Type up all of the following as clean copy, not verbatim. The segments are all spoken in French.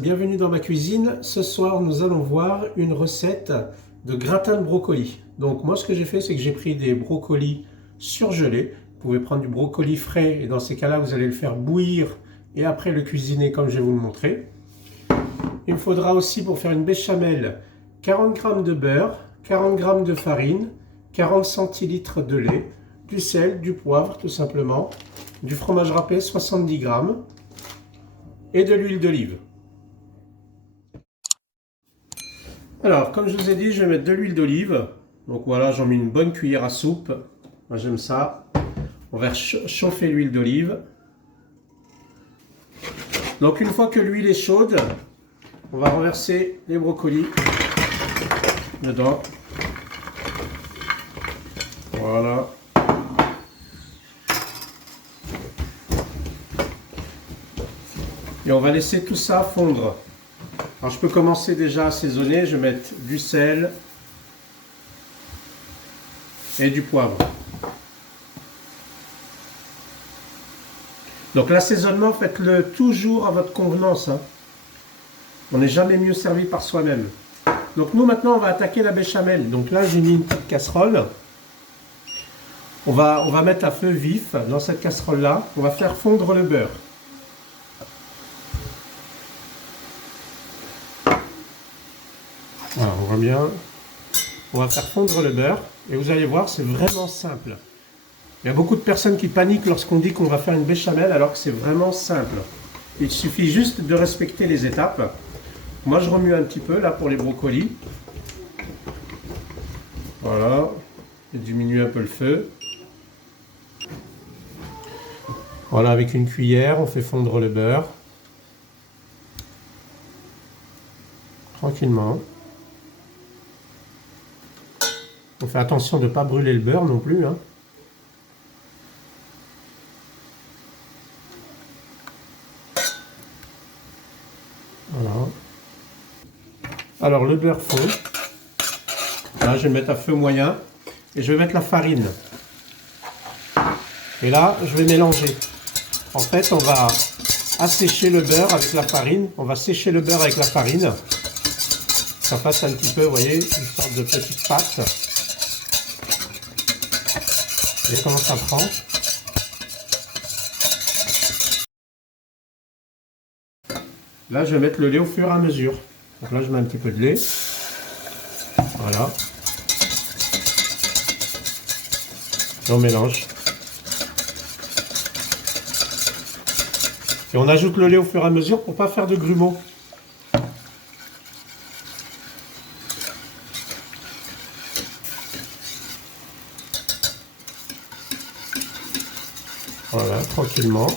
Bienvenue dans ma cuisine. Ce soir, nous allons voir une recette de gratin de brocoli. Donc moi, ce que j'ai fait, c'est que j'ai pris des brocolis surgelés. Vous pouvez prendre du brocoli frais et dans ces cas-là, vous allez le faire bouillir et après le cuisiner comme je vais vous le montrer. Il me faudra aussi pour faire une béchamel 40 g de beurre, 40 g de farine, 40 centilitres de lait, du sel, du poivre tout simplement, du fromage râpé 70 g et de l'huile d'olive. Alors, comme je vous ai dit, je vais mettre de l'huile d'olive. Donc voilà, j'en mets une bonne cuillère à soupe. Moi, j'aime ça. On va chauffer l'huile d'olive. Donc, une fois que l'huile est chaude, on va renverser les brocolis dedans. Voilà. Et on va laisser tout ça fondre. Alors je peux commencer déjà à assaisonner, je vais mettre du sel et du poivre. Donc l'assaisonnement, faites-le toujours à votre convenance. On n'est jamais mieux servi par soi-même. Donc nous maintenant on va attaquer la béchamel. Donc là j'ai mis une petite casserole. On va mettre à feu vif dans cette casserole là. On va faire fondre le beurre. Voilà, on voit bien. On va faire fondre le beurre et vous allez voir, c'est vraiment simple. Il y a beaucoup de personnes qui paniquent lorsqu'on dit qu'on va faire une béchamel alors que c'est vraiment simple. Il suffit juste de respecter les étapes. Moi, je remue un petit peu là pour les brocolis. Voilà, je diminue un peu le feu. Voilà, avec une cuillère, on fait fondre le beurre. Tranquillement. On fait attention de ne pas brûler le beurre non plus. Voilà. Alors le beurre fond. Là, je vais le mettre à feu moyen. Et je vais mettre la farine. Et là, je vais mélanger. En fait, on va assécher le beurre avec la farine. On va sécher le beurre avec la farine. Ça fasse un petit peu, vous voyez, une sorte de petite pâte. Vous voyez comment ça prend. Là, je vais mettre le lait au fur et à mesure. Donc là, je mets un petit peu de lait. Voilà. Et on mélange. Et on ajoute le lait au fur et à mesure pour ne pas faire de grumeaux. Voilà, tranquillement.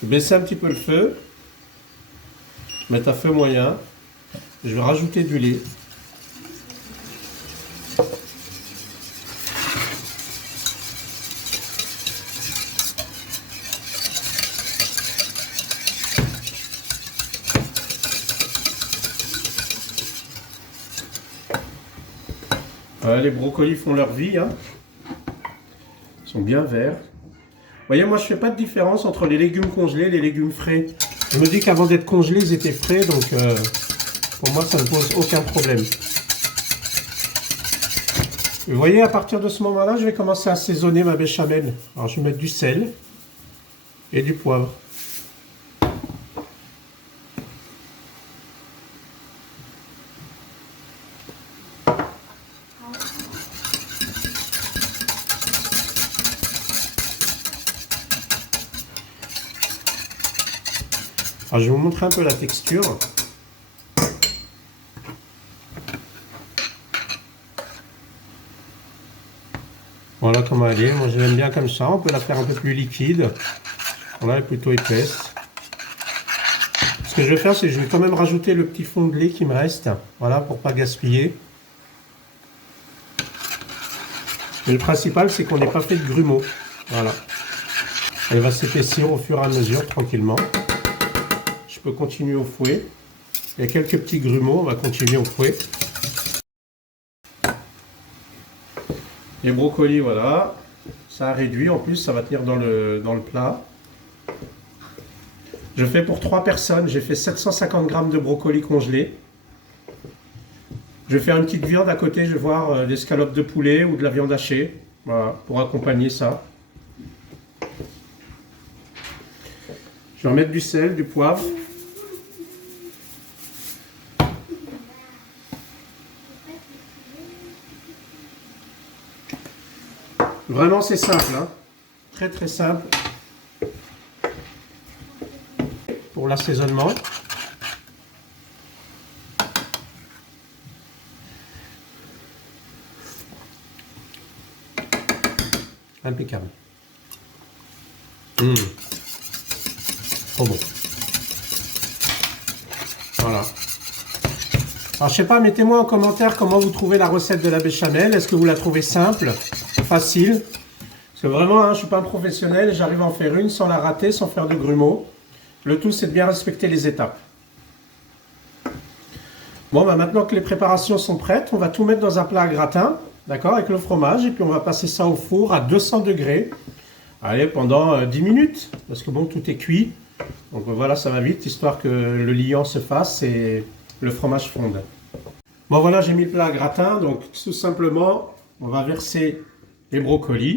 Je vais baisser un petit peu le feu. Mettre à feu moyen. Je vais rajouter du lait. Les brocolis font leur vie. Ils sont bien verts. Vous voyez, moi je fais pas de différence entre les légumes congelés et les légumes frais. Je me dis qu'avant d'être congelés, ils étaient frais, donc pour moi ça ne pose aucun problème. Vous voyez, à partir de ce moment-là, je vais commencer à assaisonner ma béchamel. Alors je vais mettre du sel et du poivre. Alors, je vais vous montrer un peu la texture. Voilà comment elle est. Moi, je l'aime bien comme ça. On peut la faire un peu plus liquide. Voilà, elle est plutôt épaisse. Ce que je vais faire, c'est que je vais quand même rajouter le petit fond de lait qui me reste. Voilà, pour ne pas gaspiller. Mais le principal, c'est qu'on n'ait pas fait de grumeaux. Voilà. Elle va s'épaissir au fur et à mesure, tranquillement. Je peux continuer au fouet. Il y a quelques petits grumeaux, on va continuer au fouet. Les brocolis, voilà. Ça a réduit, en plus ça va tenir dans le plat. Je fais pour 3 personnes, j'ai fait 750 g de brocolis congelés. Je vais faire une petite viande à côté, je vais voir des escalopes de poulet ou de la viande hachée. Voilà, pour accompagner ça. Je vais en mettre du sel, du poivre. Vraiment c'est simple, hein. Très très simple. Pour l'assaisonnement. Impeccable. Trop bon. Voilà. Alors je sais pas, mettez-moi en commentaire comment vous trouvez la recette de la béchamel. Est-ce que vous la trouvez simple, facile? Parce que vraiment, hein, je suis pas un professionnel, j'arrive à en faire une sans la rater, sans faire de grumeaux. Le tout, c'est de bien respecter les étapes. Bon, bah maintenant que les préparations sont prêtes, on va tout mettre dans un plat à gratin, d'accord, avec le fromage, et puis on va passer ça au four à 200 degrés. Allez, pendant 10 minutes, parce que bon, tout est cuit. Donc voilà, ça va vite, histoire que le liant se fasse et le fromage fonde. Bon voilà, j'ai mis le plat à gratin, donc tout simplement, on va verser les brocolis.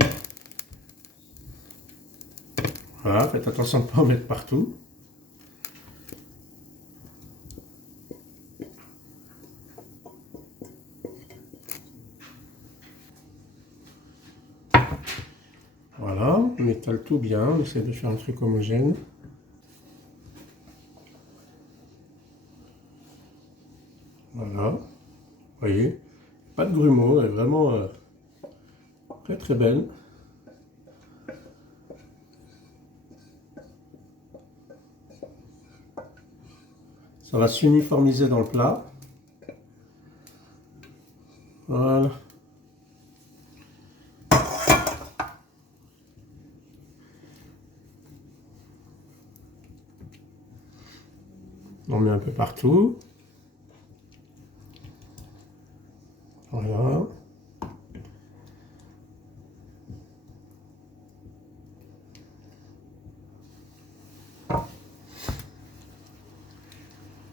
Voilà, faites attention de ne pas en mettre partout. Voilà, on étale tout bien, on essaie de faire un truc homogène. Voilà, vous voyez, pas de grumeaux, elle est vraiment très très belle. Ça va s'uniformiser dans le plat. Voilà. On met un peu partout. Voilà.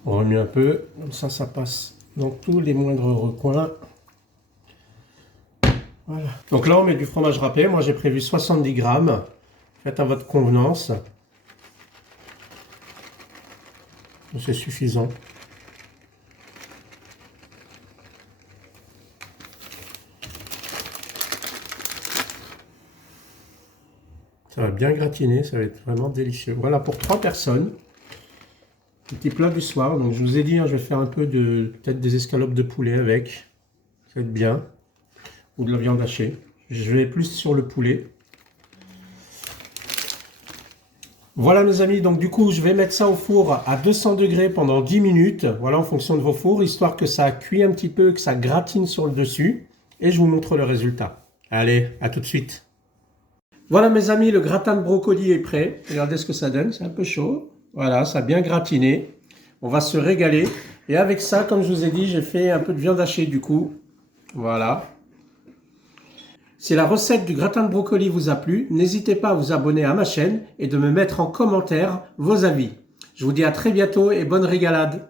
On remet un peu, comme ça passe dans tous les moindres recoins. Voilà. Donc là, on met du fromage râpé. Moi, j'ai prévu 70 grammes. Faites à votre convenance. C'est suffisant. Ça va bien gratiner, ça va être vraiment délicieux. Voilà pour 3 personnes. Petit plat du soir. Donc je vous ai dit, hein, je vais faire un peu de peut-être des escalopes de poulet avec. Ça va être bien. Ou de la viande hachée. Je vais plus sur le poulet. Voilà mes amis, donc du coup je vais mettre ça au four à 200 degrés pendant 10 minutes, voilà en fonction de vos fours, histoire que ça cuit un petit peu, que ça gratine sur le dessus, et je vous montre le résultat. Allez, à tout de suite. Voilà mes amis, le gratin de brocoli est prêt, regardez ce que ça donne, c'est un peu chaud, voilà, ça a bien gratiné, on va se régaler, et avec ça, comme je vous ai dit, j'ai fait un peu de viande hachée du coup, voilà. Si la recette du gratin de brocoli vous a plu, n'hésitez pas à vous abonner à ma chaîne et de me mettre en commentaire vos avis. Je vous dis à très bientôt et bonne régalade.